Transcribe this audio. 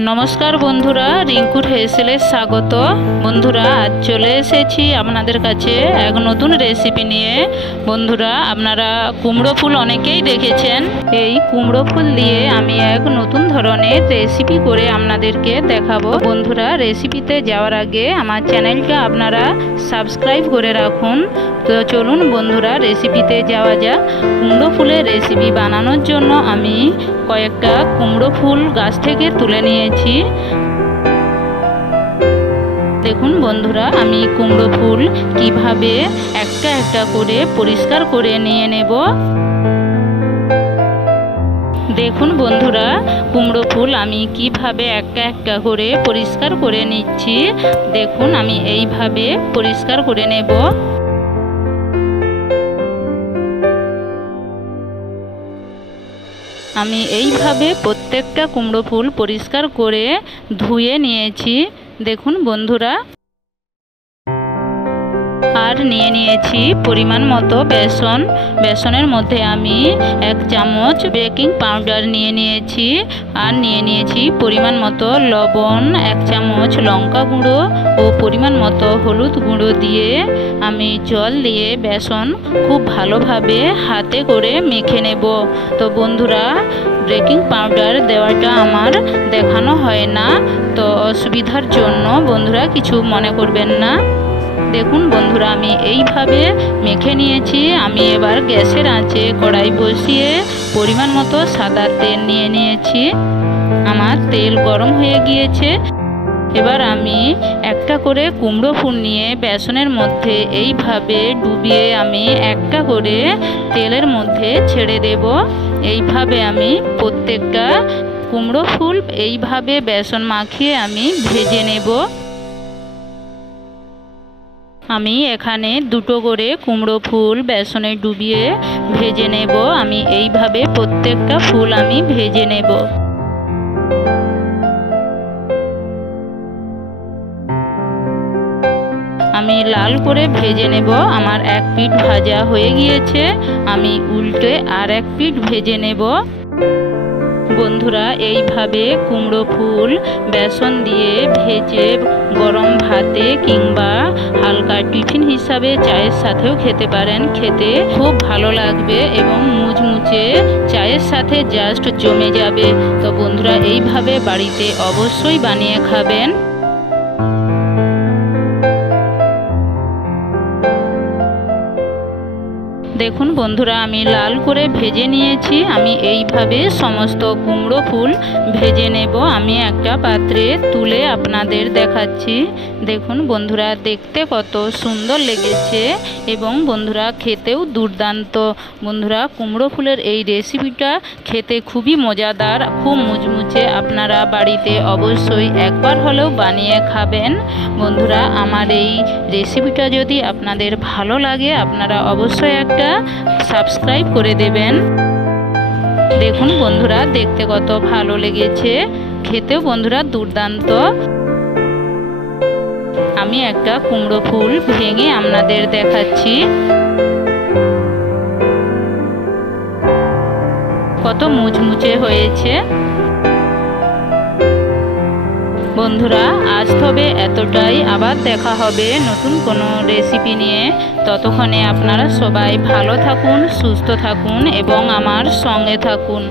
नमस्कार बंधुरा रिंकुर हेसेले स्वागत। बंधुरा आज चले एसेছি আপনাদের কাছে এক নতুন রেসিপি নিয়ে। বন্ধুরা আপনারা কুমড়ো ফুল অনেকেই দেখেছেন। এই কুমড়ো ফুল দিয়ে আমি এক নতুন ধরনের রেসিপি করে আপনাদেরকে দেখাবো। বন্ধুরা রেসিপিতে যাওয়ার আগে আমার চ্যানেলটা আপনারা সাবস্ক্রাইব করে রাখুন। তো চলুন বন্ধুরা রেসিপিতে যাওয়া যাক। কুমড়ো ফুলের রেসিপি বানানোর জন্য আমি কয়েকটা কুমড়ো ফুল গাছ থেকে তুলে নিয়েছি। দেখুন বন্ধুরা আমি কুমড়ো ফুল কিভাবে একটা একটা করে পরিষ্কার করে নিয়ে নেব। দেখুন বন্ধুরা কুমড়ো ফুল আমি কিভাবে একটা একটা করে পরিষ্কার করে নিচ্ছি। দেখুন আমি এইভাবে পরিষ্কার করে নেব। আমি এইভাবে প্রত্যেকটা কুমড়ো ফুল পরিষ্কার করে ধুয়ে নিয়েছি। দেখুন বন্ধুরা আর নিয়ে নিয়েছি পরিমাণ মতো বেসন। বেসনের মধ্যে আমি 1 চামচ বেকিং পাউডার নিয়ে নিয়েছি। আর নিয়ে নিয়েছি পরিমাণ মতো লবণ, 1 চামচ লঙ্কা গুঁড়ো ও পরিমাণ মতো হলুদ গুঁড়ো দিয়ে আমি জল দিয়ে বেসন খুব ভালোভাবে হাতে করে মেখে নেব। তো বন্ধুরা বেকিং পাউডার দেওয়াটা আমার দেখানো হয় না, তো অসুবিধার জন্য বন্ধুরা কিছু মনে করবেন না। দেখুন বন্ধুরা আমি এইভাবে মেখে নিয়েছি। আমি এবার গ্যাসের আঁচে কড়াই বসিয়ে পরিমাণ মতো সাদা তেল নিয়ে নিয়েছি। আমার তেল গরম হয়ে গিয়েছে। এবার আমি একটা করে কুমড়ো ফুল নিয়ে বেসনের মধ্যে এইভাবে ডুবিয়ে আমি একটা করে তেলের মধ্যে ছেড়ে দেব। এইভাবে আমি প্রত্যেকটা কুমড়ো ফুল এইভাবে বেসন মাখিয়ে আমি ভেজে নেব। আমি এখানে দুটো করে কুমড়ো ফুল বেসনে ডুবিয়ে ভেজে নেব। আমি এইভাবে প্রত্যেকটা ফুল আমি ভেজে নেব। আমি লাল করে ভেজে নেব। আমার এক পিঠ ভাজা হয়ে গিয়েছে। আমি উল্টে আর এক পিঠ ভেজে নেব। বন্ধুরা এইভাবে কুমড়ো ফুল বেসন দিয়ে ভেজে গরম ভাতে কিংবা হালকা টিফিন হিসাবে চায়ের সাথেও খেতে পারেন। খেতে খুব ভালো লাগবে এবং মুচমুচে চায়ের সাথে জাস্ট জমে যাবে। তো বন্ধুরা এইভাবে বাড়িতে অবশ্যই বানিয়ে খাবেন। দেখুন বন্ধুরা আমি লাল করে ভেজে নিয়েছি। আমি এইভাবে সমস্ত কুমড়ো ফুল ভেজে নেব। আমি একটা পাত্রে তুলে আপনাদের দেখাচ্ছি। দেখুন বন্ধুরা দেখতে কত সুন্দর লেগেছে এবং বন্ধুরা খেতেও দুর্দান্ত। বন্ধুরা কুমড়ো ফুলের এই রেসিপিটা খেতে খুবই মজাদার, খুব মুচমুচে। আপনারা বাড়িতে অবশ্যই একবার হলেও বানিয়ে খাবেন। বন্ধুরা আমার এই রেসিপিটা যদি আপনাদের ভালো লাগে আপনারা অবশ্যই একটা সাবস্ক্রাইব করে দেবেন। দেখুন বন্ধুরা দেখতে কত ভালো লেগেছে, খেতেও বন্ধুরা দুর্দান্ত। আমি একটা কুমড়ো ফুল ভেঙে আপনাদের দেখাচ্ছি কত মুচমুচে হয়েছে। বন্ধুরা আজ তবে এতটাই। আবার দেখা হবে নতুন কোনো রেসিপি নিয়ে। ততক্ষণে আপনারা সবাই ভালো থাকুন, সুস্থ থাকুন এবং আমার সঙ্গে থাকুন।